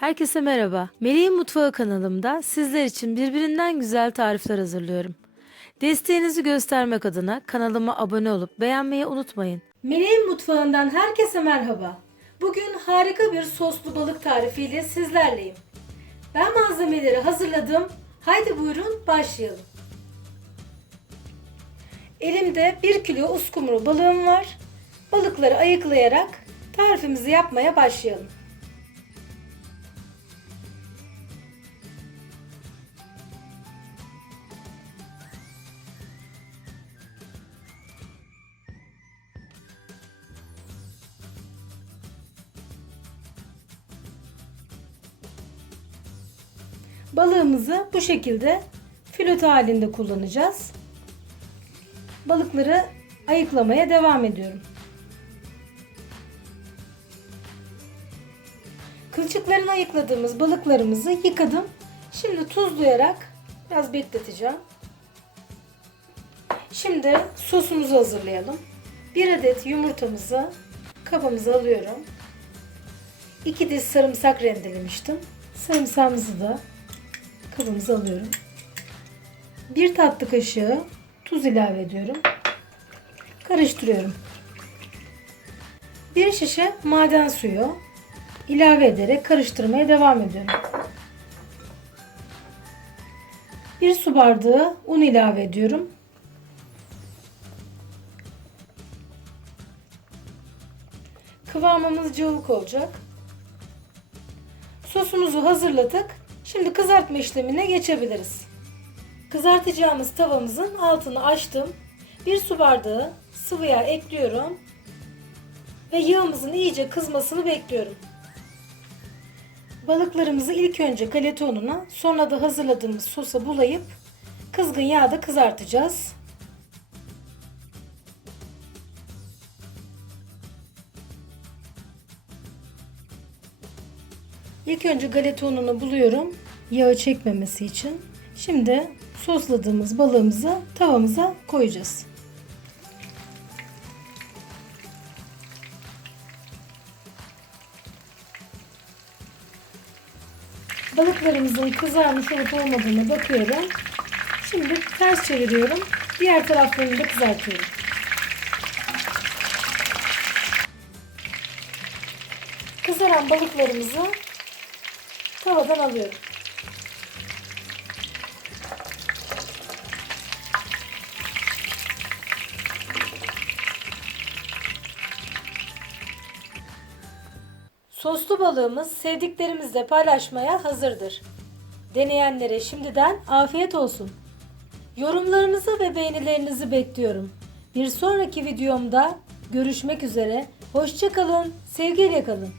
Herkese merhaba. Melih'in Mutfağı kanalımda sizler için birbirinden güzel tarifler hazırlıyorum. Desteğinizi göstermek adına kanalıma abone olup beğenmeyi unutmayın. Melih'in Mutfağı'ndan herkese merhaba. Bugün harika bir soslu balık tarifiyle sizlerleyim. Ben malzemeleri hazırladım. Haydi buyurun başlayalım. Elimde 1 kilo uskumru balığım var. Balıkları ayıklayarak tarifimizi yapmaya başlayalım. Balığımızı bu şekilde filot halinde kullanacağız. Balıkları ayıklamaya devam ediyorum. Kılçıklarını ayıkladığımız balıklarımızı yıkadım. Şimdi tuzlayarak biraz bekleteceğim. Şimdi sosumuzu hazırlayalım. Bir adet yumurtamızı kabımıza alıyorum. 2 diş sarımsak rendelemiştim. Sarımsağımızı da kabımıza alıyorum. Bir tatlı kaşığı tuz ilave ediyorum. Karıştırıyorum. Bir şişe maden suyu ilave ederek karıştırmaya devam ediyorum. Bir su bardağı un ilave ediyorum. Kıvamımız cıvık olacak. Sosumuzu hazırladık. Şimdi kızartma işlemine geçebiliriz. Kızartacağımız tavamızın altını açtım. Bir su bardağı sıvı yağ ekliyorum. Ve yağımızın iyice kızmasını bekliyorum. Balıklarımızı ilk önce galeta ununa sonra da hazırladığımız sosa bulayıp kızgın yağda kızartacağız. İlk önce galeta ununu buluyorum. Yağı çekmemesi için. Şimdi sosladığımız balığımızı tavamıza koyacağız. Balıklarımızın kızarmış olup olmadığına bakıyorum. Şimdi ters çeviriyorum. Diğer taraflarını da kızartıyorum. Kızaran balıklarımızı tavadan alıyorum. Soslu balığımız sevdiklerimizle paylaşmaya hazırdır. Deneyenlere şimdiden afiyet olsun. Yorumlarınızı ve beğenilerinizi bekliyorum. Bir sonraki videomda görüşmek üzere. Hoşçakalın, sevgiyle kalın.